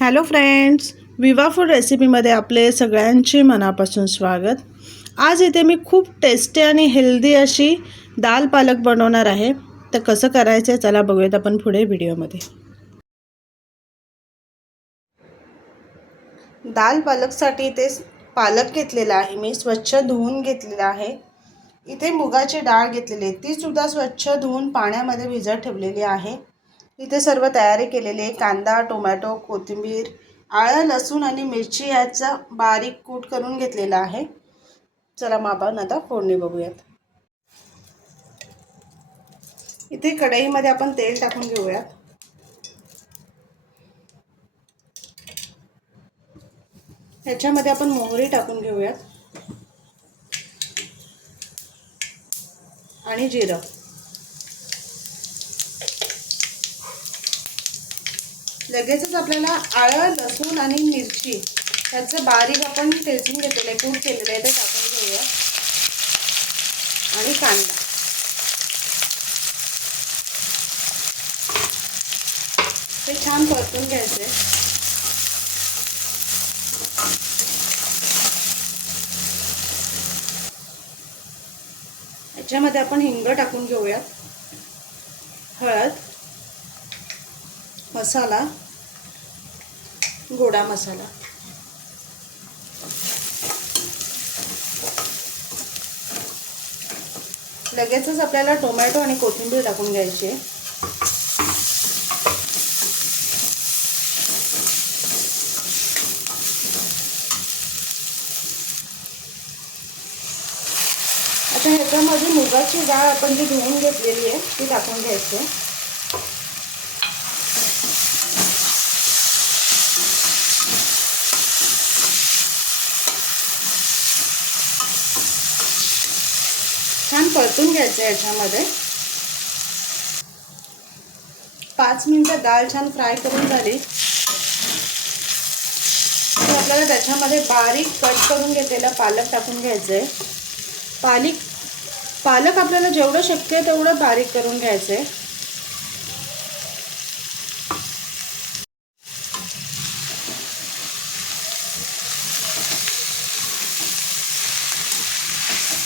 Hello friends Viva food रेसिपीमध्ये आपले सगळ्यांचे मनापासून स्वागत. आज इथे मी खूप टेस्टी आणि हेल्दी अशी दाल पालक बनवणार आहे. तर कसं करायचं आहे चला बघूयात आपण पुढे व्हिडिओमध्ये दाल पालकसाठी इथे पालक घेतलेला आहे. मी स्वच्छ धुवून घेतलेला आहे. इथे मुगाची डाळ घेतलेली आहे. तीसुद्धा स्वच्छ धुवून पाण्यामध्ये भिजत ठेवलेली आहे. इथे सर्व तयारी केलेली आहे. कांदा टोमॅटो कोथिंबीर आळं लसूण आणि मिरची याचा बारीक कूट करून घेतलेला आहे. चला मग आपण आता फोडणी बघूयात. इथे कढईमध्ये आपण तेल टाकून घेऊयात. ह्याच्यामध्ये आपण मोहरी टाकून घेऊयात. आणि जिरं. लगेचच आपल्याला आळं लसूण आणि मिरची त्याचं बारीक आपण ठेचून घेतलेलं आहे. कूट केलेलं आहे ते टाकून घेऊया. आणि कांदा. ते छान परतून घ्यायचे याच्यामध्ये आपण हिंग टाकून घेऊयात. हळद मसाला. गोडा मसाला. लगेचच आपल्याला टोमॅटो आणि कोथिंबीर टाकून घ्यायची आहे. आता ह्याच्यामध्ये मुगाची डाळ आपण जी धुवून घेतलेली आहे ती टाकून घ्यायची आहे. छान परतून घ्यायचं याच्यामध्ये. पाच मिनटं डाळ छान फ्राय करून झाली. तर आपल्याला त्याच्यामध्ये बारीक कट करून घेतलेला पालक टाकून घ्यायचं आहे पालिक पालक आपल्याला जेवढं शक्य आहे तेवढं बारीक करून घ्यायचं आहे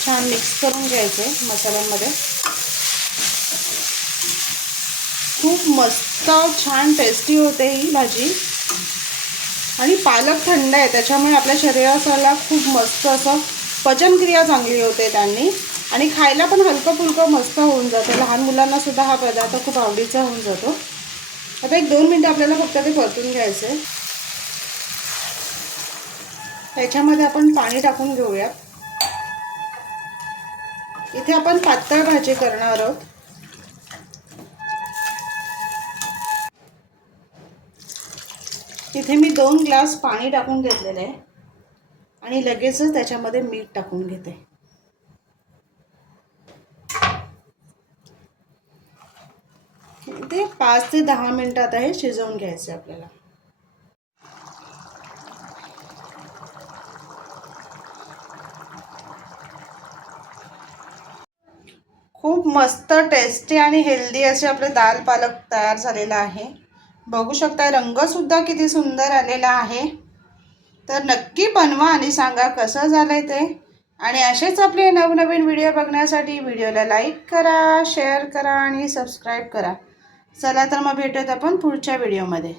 छान मिक्स करून घ्यायचे मसाल्यांमध्ये. खूप मस्त छान टेस्टी होते ही भाजी. आणि पालक थंड आहे त्याच्यामुळे आपल्या शरीराला खूप मस्त असं पचनक्रिया चांगली होते त्यांनी. आणि खायला पण हलकं फुलकं मस्त होऊन जातं. लहान मुलांनासुद्धा हा पदार्थ खूप आवडीचा होऊन जातो. आता एक दोन मिनटं आपल्याला फक्त ते परतून घ्यायचं आहे त्याच्यामध्ये आपण पाणी टाकून घेऊयात. इथे आपण पातळ भाजी करणार आहोत. इथे मी दोन ग्लास पाणी टाकून घेतलेलं आहे. आणि लगेचच त्याच्यामध्ये मीठ टाकून घेते. ते पाच ते दहा मिनटात आहे शिजवून घ्यायचं आपल्याला. खूप मस्त टेस्टी आणि हेल्दी असे आपले दाल पालक तयार झालेला आहे. बघू शकता रंगसुद्धा किती सुंदर आलेला आहे. तर नक्की बनवा आणि सांगा कसं झालं आहे ते. आणि असेच आपले नवनवीन व्हिडिओ बघण्यासाठी व्हिडिओला लाईक करा शेअर करा आणि सबस्क्राईब करा. चला तर मग भेटत आपण पुढच्या व्हिडिओमध्ये